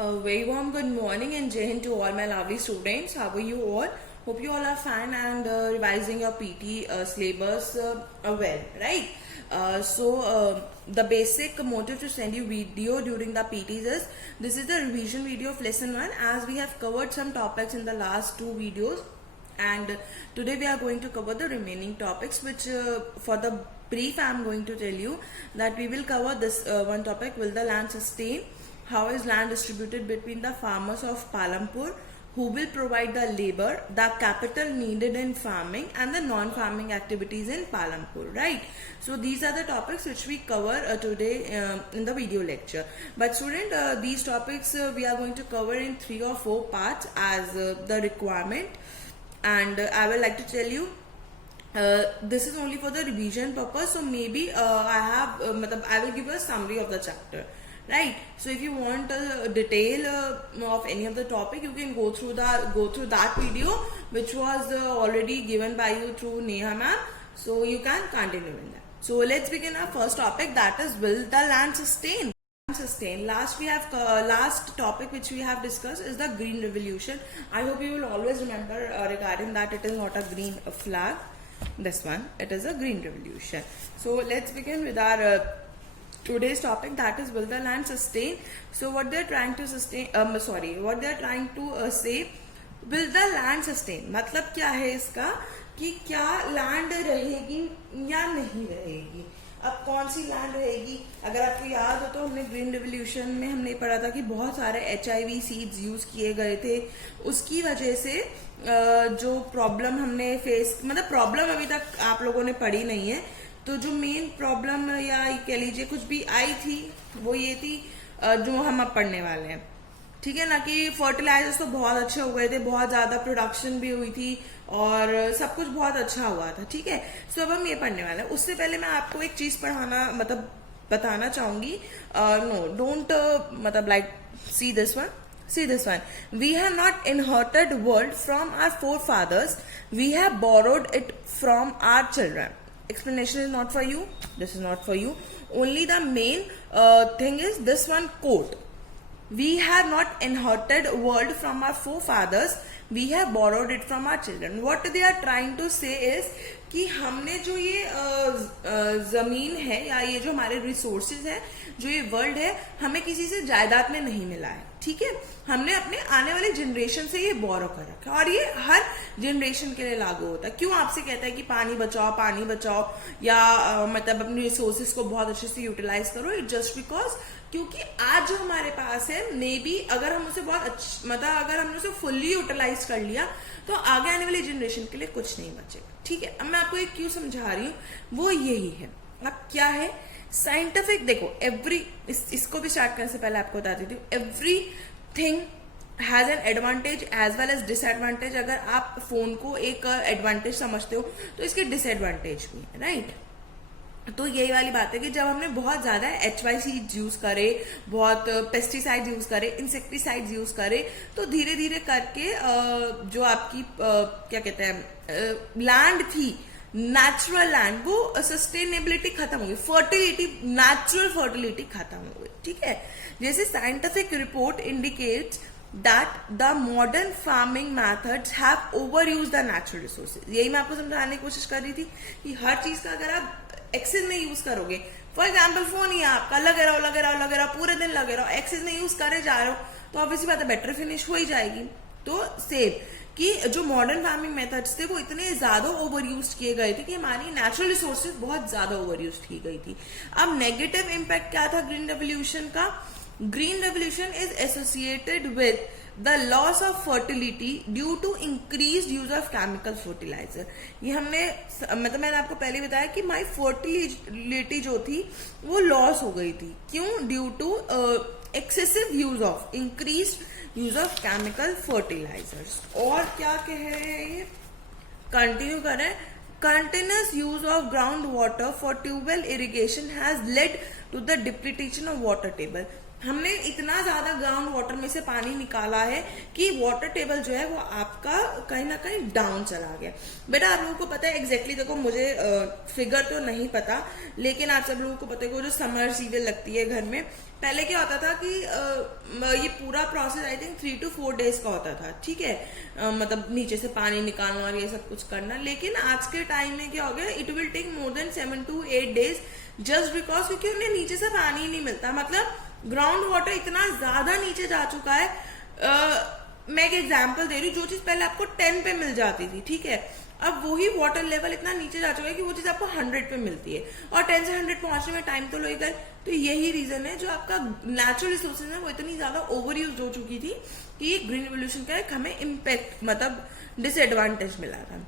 A very warm good morning and Jai Hind to all my lovely students. How are you all? Hope you all are fine and revising your PT syllabus well, right? The basic motive to send you video during the PTs is this is the revision video of lesson 1, as we have covered some topics in the last two videos, and today we are going to cover the remaining topics, which for the brief I am going to tell you that we will cover this one topic: will the land sustain? How is land distributed between the farmers of Palampur? Who will provide the labor, the capital needed in farming, and the non-farming activities in Palampur, right? So these are the topics which we cover today in the video lecture. But student, these topics we are going to cover in 3 or 4 parts as the requirement, and I would like to tell you this is only for the revision purpose. So maybe I will give a summary of the chapter. Right. So if you want a detail of any of the topic, you can go through that video which was already given by you through Neha ma'am. So you can continue in that. So let's begin our first topic, that is, will the land sustain? Last topic which we have discussed is the Green Revolution. I hope you will always remember regarding that it is not a green flag. This one, it is a Green Revolution. So let's begin with our today's topic, that is, will the land sustain? So what they are trying to sustain, what they are trying to say, will the land sustain मतलब क्या है इसका कि क्या land रहेगी या नहीं रहेगी. अब कौन सी लैंड रहेगी? अगर आपको याद हो तो हमने ग्रीन रिवोल्यूशन में हमने पढ़ा था कि बहुत सारे HIV सीड्स यूज किए गए थे. उसकी वजह से जो प्रॉब्लम हमने फेस, मतलब प्रॉब्लम अभी तक आप लोगों ने पढ़ी नहीं है, तो जो मेन प्रॉब्लम या कह लीजिए कुछ भी आई थी वो ये थी जो हम अब पढ़ने वाले हैं. ठीक है ना, कि फर्टिलाइजर्स तो बहुत अच्छे हो गए थे, बहुत ज्यादा प्रोडक्शन भी हुई थी और सब कुछ बहुत अच्छा हुआ था. ठीक है, सो अब हम ये पढ़ने वाले हैं. उससे पहले मैं आपको एक चीज बताना चाहूंगी. No don't like see this one. See this one. We have not inherited world from our forefathers. We have borrowed it from our children. Explanation is not for you. This is not for you. Only the main thing is this one quote. We have not inherited world from our forefathers. We have borrowed it from our children. What they are trying to say is कि हमने जो ये जमीन है या ये जो हमारे रिसोर्सेज है, जो ये वर्ल्ड है, हमें किसी से जायदाद में नहीं मिला है. ठीक है, हमने अपने आने वाले जनरेशन से ये बोरो कर रखा है और ये हर जनरेशन के लिए लागू होता है. क्यों आपसे कहता है कि पानी बचाओ या मतलब अपने रिसोर्सेज को बहुत अच्छे से यूटिलाइज करो? इट जस्ट बिकॉज क्योंकि आज जो हमारे पास है, मे बी अगर हम उसे अगर हमने उसे फुल्ली यूटिलाइज कर लिया तो आगे आने वाली जनरेशन के लिए कुछ नहीं बचेगा. ठीक है, अब मैं आपको एक क्यों समझा रही हूँ, वो यही है. अब क्या है साइंटिफिक, देखो इसको भी स्टार्ट करने से पहले आपको बता देती हूँ, everything has an advantage as well as disadvantage. अगर आप फोन को एक एडवांटेज समझते हो तो इसके डिसएडवांटेज भी है, राइट? तो यही वाली बात है कि जब हमने बहुत ज्यादा HY यूज करे, बहुत पेस्टिसाइड यूज करे, इंसेक्टिसाइड यूज करे, तो धीरे धीरे करके जो आपकी क्या कहते हैं लैंड थी, नेचुरल लैंड, वो सस्टेनेबिलिटी खत्म हो गई, फर्टिलिटी, नेचुरल फर्टिलिटी खत्म हो गई. ठीक है, जैसे scientific report indicates that the modern farming methods have overused the natural resources. यही मैं आपको समझाने की कोशिश कर रही थी कि हर चीज का अगर आप एक्सेस में यूज करोगे, फॉर एग्जाम्पल फोन ही आपका लगे रहो पूरे दिन लगे रहो, एक्सेस में यूज करे जा रहे हो, तो ऑब्वियसली बात है बैटरी फिनिश हो ही जाएगी. तो सेम कि जो मॉडर्न फार्मिंग मेथड्स थे वो इतने ज्यादा ओवर यूज किए गए थे कि हमारी नेचुरल रिसोर्सेज बहुत ज्यादा ओवर यूज की गई थी. अब नेगेटिव इम्पैक्ट क्या था ग्रीन रेवोल्यूशन का? Green revolution is associated with the loss of fertility due to increased use of chemical fertilizer. ये हमने मैंने आपको पहले बताया कि माई फर्टिलिटी जो थी वो लॉस हो गई थी. क्यों? Due to excessive use of, increased use of chemical fertilizers. और क्या कह रहे हैं ये, कंटिन्यू करें. Continuous use of groundwater for tubewell irrigation has led to the depletion of water table. हमने इतना ज्यादा ग्राउंड वाटर में से पानी निकाला है कि वाटर टेबल जो है वो आपका कहीं ना कहीं डाउन चला गया. बेटा आप लोगों को पता है एग्जैक्टली देखो, मुझे फिगर तो नहीं पता, लेकिन आप सब लोगों को पता है वो जो समर सीरियल लगती है घर में, पहले क्या होता था कि ये पूरा process I think 3 to 4 days का होता था, ठीक है, मतलब नीचे से पानी निकालना और ये सब कुछ करना। लेकिन आज के टाइम में क्या हो गया, it will take more than 7 to 8 days just because, क्योंकि उन्हें नीचे से पानी ही नहीं मिलता। मतलब ग्राउंड वाटर इतना ज्यादा नीचे जा चुका है। मैं एक एग्जाम्पल दे रही हूँ, जो चीज पहले आपको 10 पे मिल जाती थी, ठीक है, अब वही वाटर लेवल इतना नीचे जा चुका है कि वो चीज आपको 100 पे मिलती है, और 10 से 100 पहुंचने में टाइम तो लगेगा। तो यही रीजन है जो आपका नेचुरल रिसोर्सेज है वो इतनी ज्यादा ओवर यूज हो चुकी थी कि ग्रीन रिवोल्यूशन का एक हमें इम्पैक्ट, मतलब डिसएडवांटेज मिला था।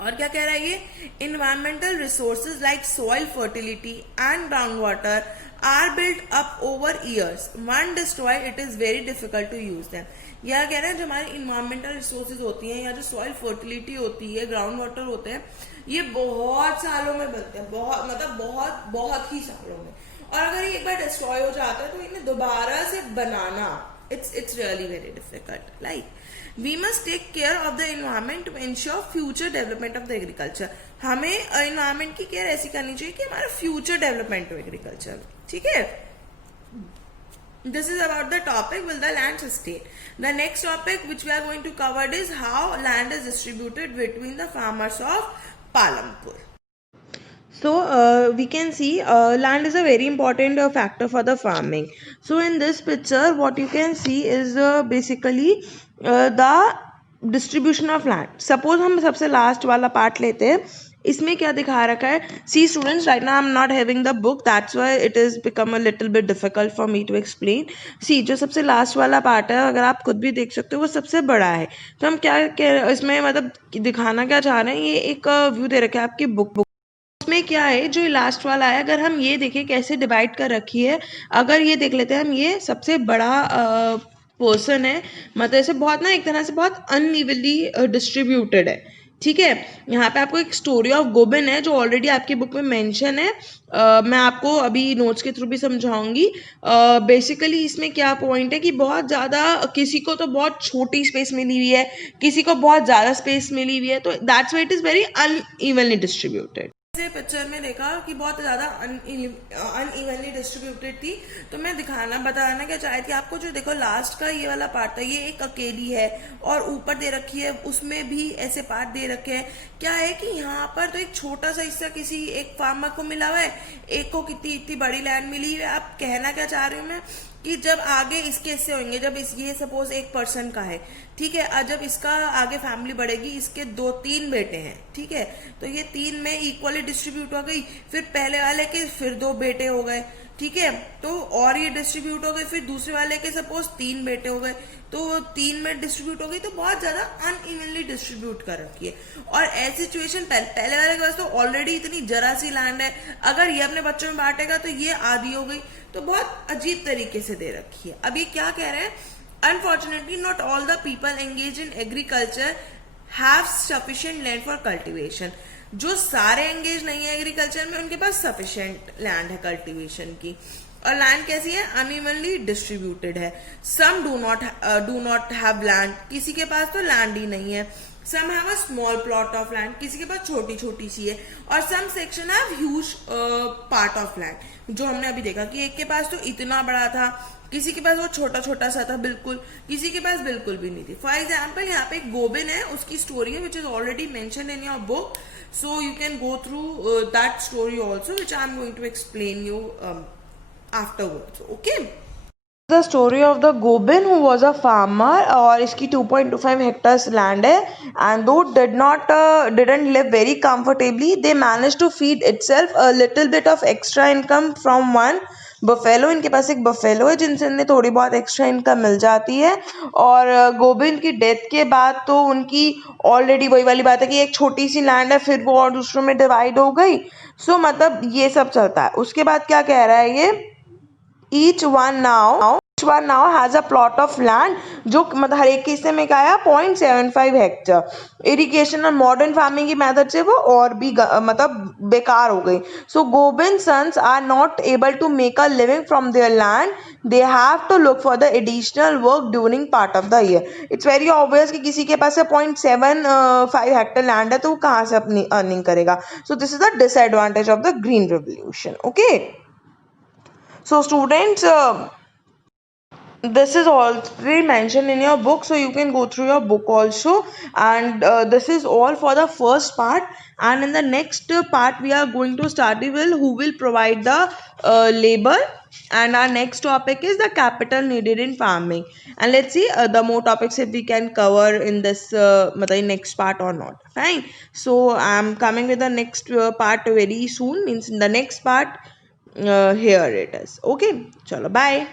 और क्या कह रहा है ये, environmental resources like soil fertility and ground water are built up over years, one destroy it is very difficult to use them. यह कह रहे हैं जो हमारे इन्वायरमेंटल रिसोर्सेज होती हैं या जो सॉइल फर्टिलिटी होती है, ग्राउंड वाटर होते हैं, ये बहुत सालों में बनते हैं, बहुत मतलब बहुत बहुत ही सालों में। और अगर ये एक बार डिस्ट्रॉय हो जाता है तो इन्हें दोबारा से बनाना it's really very difficult. Like we must take care of the environment to ensure future development of the agriculture. हमें environment की केयर ऐसी करनी चाहिए कि हमारा future development हो agriculture, ठीक है। This is about the topic, will the land sustain? The next topic which we are going to cover is how land is distributed between the farmers of Palampur. So we can see land is a very important factor for the farming. So in this picture what you can see is basically the distribution of land. Suppose हम सबसे last वाला part लेते हैं, इसमें क्या दिखा रखा है। See students, right now I'm not having the book, that's why it is become a little bit difficult for me to explain. See जो सबसे last वाला part है, अगर आप खुद भी देख सकते हो, वो सबसे बड़ा है। तो हम क्या इसमें मतलब दिखाना क्या चाह रहे हैं, ये एक व्यू दे रखा है आपकी बुक में। क्या है जो लास्ट वाला है, अगर हम ये देखें कैसे डिवाइड कर रखी है, अगर ये देख लेते हैं हम, ये सबसे बड़ा पोर्शन है, मतलब ऐसे बहुत ना एक तरह से बहुत अनइवनली डिस्ट्रीब्यूटेड है, ठीक है। यहाँ पे आपको एक स्टोरी ऑफ गोबिन है जो ऑलरेडी आपकी बुक में मेंशन है, मैं आपको अभी नोट्स के थ्रू भी समझाऊंगी। बेसिकली इसमें क्या पॉइंट है कि बहुत ज़्यादा किसी को तो बहुत छोटी स्पेस मिली हुई है, किसी को बहुत ज़्यादा स्पेस मिली हुई है, तो that's why it is very unevenly distributed. Picture में देखा कि बहुत ज्यादा अनइवनली डिस्ट्रीब्यूटेड थी। तो मैं बताना क्या चाह रही थी आपको, जो देखो लास्ट का ये वाला पार्ट था, ये एक अकेली है और ऊपर दे रखी है, उसमें भी ऐसे पार्ट दे रखे हैं। क्या है कि यहाँ पर तो एक छोटा सा हिस्सा किसी एक फार्मर को मिला हुआ है, एक को कितनी इतनी बड़ी लैंड मिली है। आप कहना क्या चाह रही हूँ मैं, कि जब आगे इसके हिस्से होंगे, जब ये सपोज एक पर्सन का है, ठीक है, और जब इसका आगे फैमिली बढ़ेगी, इसके 2-3 बेटे हैं, ठीक है, तो ये 3 में इक्वली डिस्ट्रीब्यूट हो गई, फिर पहले वाले के फिर 2 बेटे हो गए, ठीक है, तो और ये डिस्ट्रीब्यूट हो गए, फिर दूसरे वाले के सपोज 3 बेटे हो गए, तो 3 में डिस्ट्रीब्यूट हो गई, तो बहुत ज्यादा अनइवनली डिस्ट्रीब्यूट कर रखी है। और ऐसी सिचुएशन पहले वाले के पास तो ऑलरेडी इतनी जरा सी लैंड है, अगर ये अपने बच्चों में बांटेगा तो ये आधी हो गई, तो बहुत अजीब तरीके से दे रखी है। अब ये क्या कह रहे हैं, unfortunately not all the people engage in agriculture have sufficient land for cultivation. जो सारे एंगेज नहीं है एग्रीकल्चर में, उनके पास सफिशिएंट लैंड है कल्टीवेशन की। और लैंड कैसी है, अनइवनली डिस्ट्रीब्यूटेड है। Some do not have land, किसी के पास तो लैंड ही नहीं है। Some have a small plot of land, किसी के पास छोटी छोटी सी है। और some section have huge part of land, जो हमने अभी देखा कि एक के पास तो इतना बड़ा था, किसी के पास वो छोटा छोटा सा था बिल्कुल, किसी के पास बिल्कुल भी नहीं थी। फॉर एग्जाम्पल यहाँ पे एक गोबिन है, उसकी स्टोरी है which is already mentioned in your book, so you can go through that story also which I am going to explain you afterwards. Okay, the story of the Gobin who was a farmer, और इसकी 2.25 hectares land है, and though didn't live very comfortably, they managed to feed itself a little bit of extra income from one buffalo. इनके पास एक buffalo है जिनसे इन्हें थोड़ी बहुत एक्स्ट्रा इनकम मिल जाती है। और गोबिंद की डेथ के बाद तो उनकी ऑलरेडी वही वाली बात है कि एक छोटी सी लैंड है, फिर वो और दूसरों में डिवाइड हो गई। सो मतलब ये सब चलता है। उसके बाद क्या कह रहा है ये, each one now has a plot of land, जो मतलब हर एक के हिस्से में क्या है 0.75 हेक्टेयर। इरिगेशन और मॉडर्न फार्मिंग की मेथड से वो और भी मतलब बेकार हो गई। So Gobin sons are not able to make a living from their land, they have to look for the additional work during part of the year. It's very obvious कि किसी के पास 0.75 हेक्टेयर लैंड है तो वो कहाँ से अपनी अर्निंग करेगा। So this is the disadvantage of the green revolution. Okay, so students, this is already mentioned in your book, so you can go through your book also. And this is all for the first part, and in the next part we are going to start with who will provide the labor, and our next topic is the capital needed in farming. And let's see the more topics if we can cover in this next part or not. Fine, so I'm coming with the next part very soon, means in the next part. Here it is. Okay, chalo, bye.